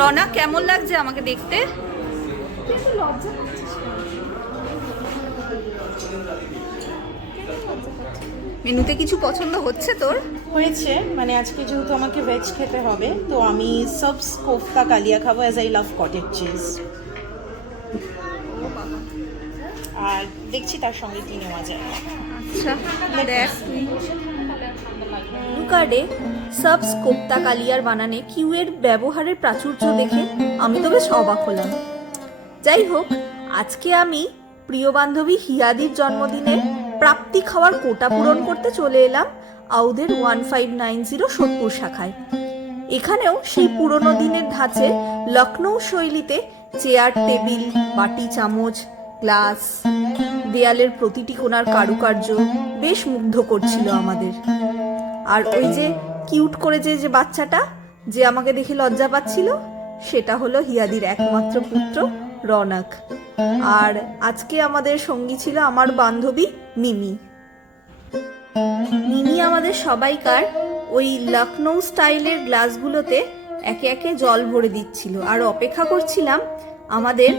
রনা কেমন লাগছে আমাকে দেখতে? মেনুতে কিছু পছন্দ হচ্ছে তোর? হয়েছে, মানে আজকে যেহেতু আমাকে ভেজ খেতে হবে তো আমি সবস কোফতা কালিয়া খাবো, as I love cottage cheese. আর দেখছি তার সঙ্গে কি নেওয়া যায়। আচ্ছা দেখ তুই মেনু কার্ডে সাবস কোপ্তা কালিয়ার বানানে কিউয়ের ব্যবহারের প্রাচুর্য দেখে আমি তো বেশ অবাক হলাম। যাই হোক, আজকে আমি প্রিয় বান্ধবী হিয়াদির জন্মদিনে প্রাপ্তি খাওয়ার কোটা পূরণ করতে চলে এলাম আউদের 1590 সোদপুর শাখায়। এখানেও সেই পুরনো দিনের ধাঁচে লখনৌ শৈলীতে চেয়ার টেবিল, বাটি চামচ, গ্লাস, দেয়ালের প্রতিটি কোণার কারুকার্য বেশ মুগ্ধ করছিল আমাদের। আর ওই যে কিউট করে যে বাচ্চাটা যে আমাকে দেখে লজ্জা পাচ্ছিল, সেটা হলো হিয়াদির একমাত্র পুত্র রৌনক। আর আজকে আমাদের সঙ্গী ছিল আমার বান্ধবী মিমি। মিমি আমাদের সবাইকার ওই লখনৌ স্টাইলের গ্লাসগুলোতে একে একে জল ভরে দিচ্ছিল, আর অপেক্ষা করছিলাম আমাদের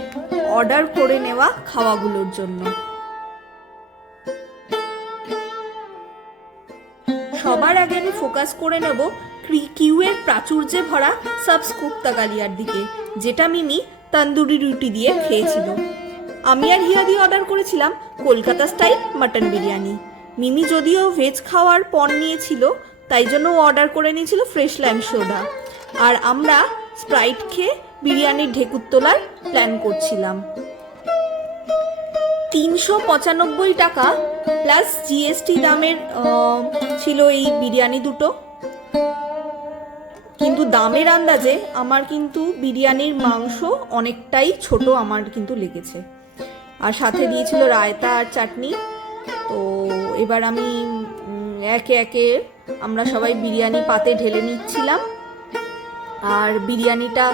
অর্ডার করে নেওয়া খাওয়াগুলোর জন্য। সবার আগে আমি ফোকাস করে নেব কিউয়ের প্রাচুর্যে ভরা সাবস কোপ্তা কালিয়ার দিকে, যেটা মিমি তন্দুরি রুটি দিয়ে খেয়েছিল। আমি আর হিয়াদি অর্ডার করেছিলাম কলকাতা স্টাইল মাটন বিরিয়ানি। মিমি যদিও ভেজ খাওয়ার পণ নিয়েছিল, তাই জন্য ও অর্ডার করে নিয়েছিল ফ্রেশ লাইম সোডা। আর আমরা স্প্রাইট খেয়ে বিরিয়ানির ঢেকুর তোলার প্ল্যান করছিলাম। 395 টাকা প্লাস জিএসটি দামের ছিল এই বিরিয়ানি দুটো। কিন্তু দামের আন্দাজে আমার কিন্তু বিরিয়ানির মাংস অনেকটাই ছোট আমার কিন্তু লেগেছে। আর সাথে দিয়েছিল রায়তা আর চাটনি। তো এবার আমি একে একে আমরা সবাই বিরিয়ানি পাতে ঢেলে নিচ্ছিলাম। আর বিরিয়ানিটা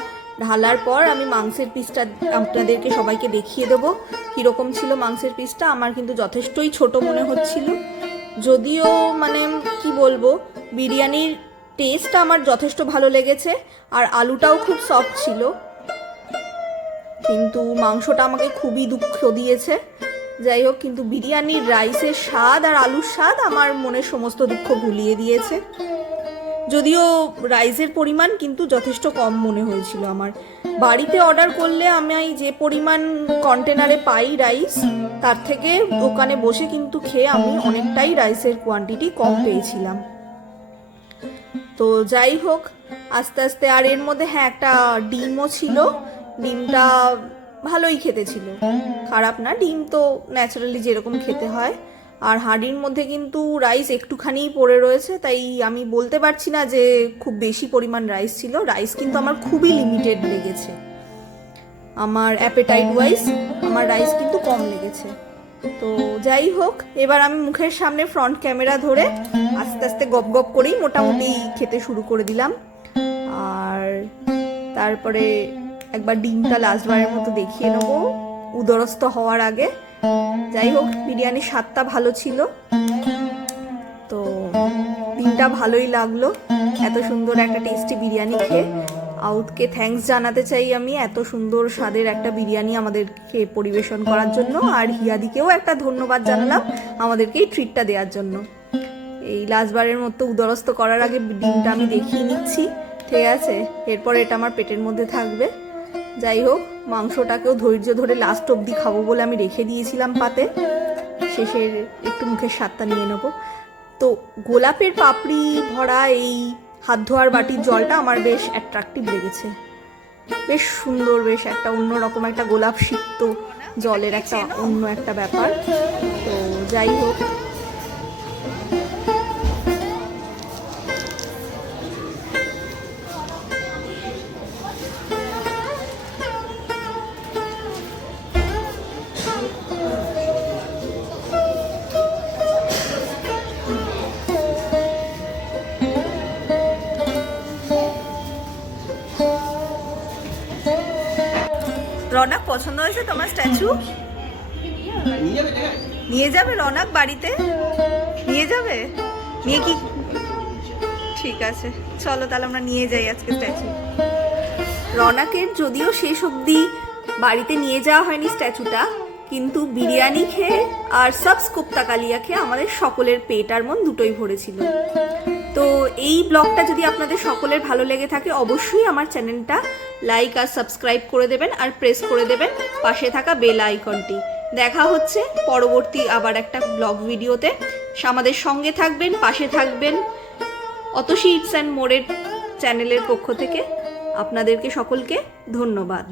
ঢালার পর আমি মাংসের পিসটা আপনাদেরকে সবাইকে দেখিয়ে দেবো কীরকম ছিল মাংসের পিসটা। আমার কিন্তু যথেষ্টই ছোট মনে হচ্ছিল, যদিও মানে কি বলবো, বিরিয়ানির টেস্টটা আমার যথেষ্ট ভালো লেগেছে আর আলুটাও খুব সফট ছিল। কিন্তু মাংসটা আমাকে খুবই দুঃখ দিয়েছে। যাই হোক, কিন্তু বিরিয়ানির রাইসের স্বাদ আর আলুর স্বাদ আমার মনের সমস্ত দুঃখ ভুলিয়ে দিয়েছে। যদিও রাইসের পরিমাণ কিন্তু যথেষ্ট কম মনে হয়েছিল আমার। বাড়িতে অর্ডার করলে আমি যে পরিমাণ কন্টেনারে পাই রাইস, তার থেকে দোকানে বসে কিন্তু খেয়ে আমি অনেকটাই রাইসের কোয়ান্টিটি কম পেয়েছিলাম। তো যাই হোক, আস্তে আস্তে, আর এর মধ্যে হ্যাঁ একটা ডিমও ছিল। ডিমটা ভালোই খেতে ছিল, খারাপ না। ডিম তো ন্যাচারালি যেরকম খেতে হয়। আর হাঁড়ির মধ্যে কিন্তু রাইস একটুখানি পড়ে রয়েছে, তাই আমি বলতে পারছি না যে খুব বেশি পরিমাণ রাইস ছিল। রাইস কিন্তু আমার খুবই লিমিটেড লেগেছে। আমার অ্যাপেটাইট ওয়াইজ আমার রাইস কিন্তু কম লেগেছে। তো যাই হোক, এবার আমি মুখের সামনে ফ্রন্ট ক্যামেরা ধরে আস্তে আস্তে গপ গপ করেই মোটামুটি খেতে শুরু করে দিলাম। আর তারপরে একবার ডিমটা লাস্টবারের মতো দেখিয়ে নেবো উদরস্থ হওয়ার আগে। যাই হোক, বিরিয়ানির স্বাদটা ভালো ছিল, তো ডিমটা ভালোই লাগলো। এত সুন্দর একটা টেস্টি বিরিয়ানি খেয়ে আউটকে থ্যাঙ্কস জানাতে চাই আমি, এত সুন্দর স্বাদের একটা বিরিয়ানি আমাদেরকে পরিবেশন করার জন্য। আর হিয়াদিকেও একটা ধন্যবাদ জানালাম আমাদেরকে এই ট্রিটটা দেওয়ার জন্য। এই লাস্টবারের মতো উদরস্থ করার আগে ডিমটা আমি দেখিয়ে নিচ্ছি, ঠিক আছে? এরপর এটা আমার পেটের মধ্যে থাকবে। যাই হোক, মাংসটাকেও ধৈর্য ধরে লাস্ট অবধি খাবো বলে আমি রেখে দিয়েছিলাম পাতে। শেষের একটু মুখের স্বাদটা নিয়ে নেবো। তো গোলাপের পাপড়ি ভরা এই হাত ধোয়ার বাটির জলটা আমার বেশ অ্যাট্রাকটিভ লেগেছে, বেশ সুন্দর, বেশ একটা অন্যরকম একটা গোলাপ সিক্ত জলের একটা অন্য একটা ব্যাপার। তো যাই হোক, রৌনক পছন্দ হয়েছে তোমার স্ট্যাচু? নিয়ে যাবে রৌনক বাড়িতে? নিয়ে যাবে? নিয়ে কি? ঠিক আছে, চলো তাহলে আমরা নিয়ে যাই আজকে স্ট্যাচু। রনাকের যদিও শেষ অবধি বাড়িতে নিয়ে যাওয়া হয়নি স্ট্যাচুটা, কিন্তু বিরিয়ানি খেয়ে আর সাবস কোপ্তা কালিয়া খেয়ে আমাদের সকলের পেট আর মন দুটোই ভরেছিল। তো এই ব্লগটা যদি আপনাদের সকলের ভালো লেগে থাকে অবশ্যই আমার চ্যানেলটা লাইক আর সাবস্ক্রাইব করে দেবেন আর প্রেস করে দেবেন পাশে থাকা বেল আইকনটি। দেখা হচ্ছে পরবর্তী আবার একটা ব্লগ ভিডিওতে। আমাদের সঙ্গে থাকবেন, পাশে থাকবেন। অতসী ইটস অ্যান্ড মোরের চ্যানেলের পক্ষ থেকে আপনাদেরকে সকলকে ধন্যবাদ।